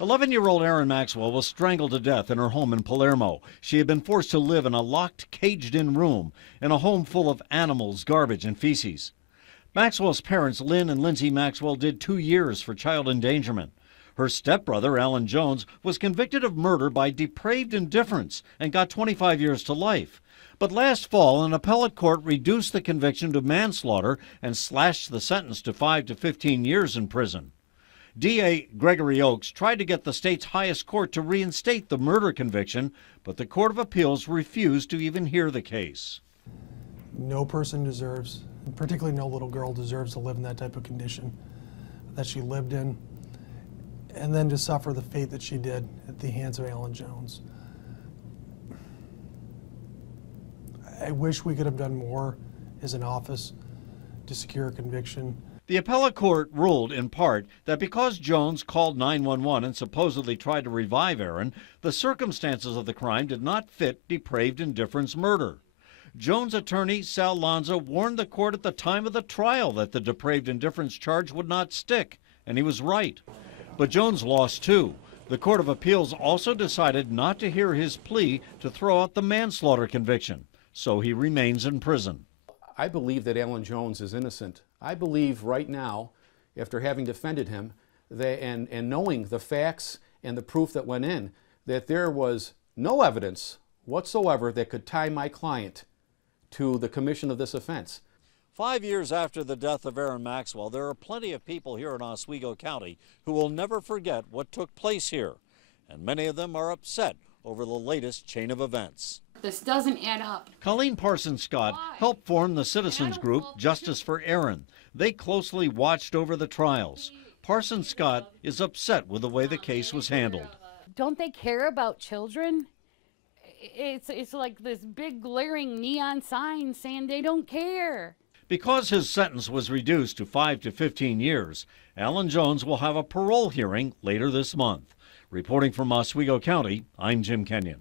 11-year-old Erin Maxwell was strangled to death in her home in Palermo. She had been forced to live in a locked, caged-in room in a home full of animals, garbage, and feces. Maxwell's parents, Lynn and Lindsay Maxwell, did 2 years for child endangerment. Her stepbrother, Alan Jones, was convicted of murder by depraved indifference and got 25 years to life. But last fall, an appellate court reduced the conviction to manslaughter and slashed the sentence to 5 to 15 years in prison. DA Gregory Oakes tried to get the state's highest court to reinstate the murder conviction, but the Court of Appeals refused to even hear the case. No person deserves, particularly no little girl, deserves to live in that type of condition that she lived in, and then to suffer the fate that she did at the hands of Alan Jones. I wish we could have done more as an office to secure a conviction. The appellate court ruled in part that because Jones called 911 and supposedly tried to revive Erin, the circumstances of the crime did not fit depraved indifference murder. Jones' attorney, Sal Lanza, warned the court at the time of the trial that the depraved indifference charge would not stick, and he was right. But Jones lost too. The Court of Appeals also decided not to hear his plea to throw out the manslaughter conviction, so he remains in prison. I believe that Alan Jones is innocent. I believe right now, after having defended him and knowing the facts and the proof that went in, that there was no evidence whatsoever that could tie my client to the commission of this offense. 5 years after the death of Erin Maxwell, there are plenty of people here in Oswego County who will never forget what took place here, and many of them are upset over the latest chain of events. This doesn't add up. Colleen Parsons-Scott helped form the citizens group Justice for Erin. They closely watched over the trials. Parsons-Scott is upset with the way the case was handled. Don't they care about children? It's like this big glaring neon sign saying they don't care. Because his sentence was reduced to 5 to 15 years, Alan Jones will have a parole hearing later this month. Reporting from Oswego County, I'm Jim Kenyon.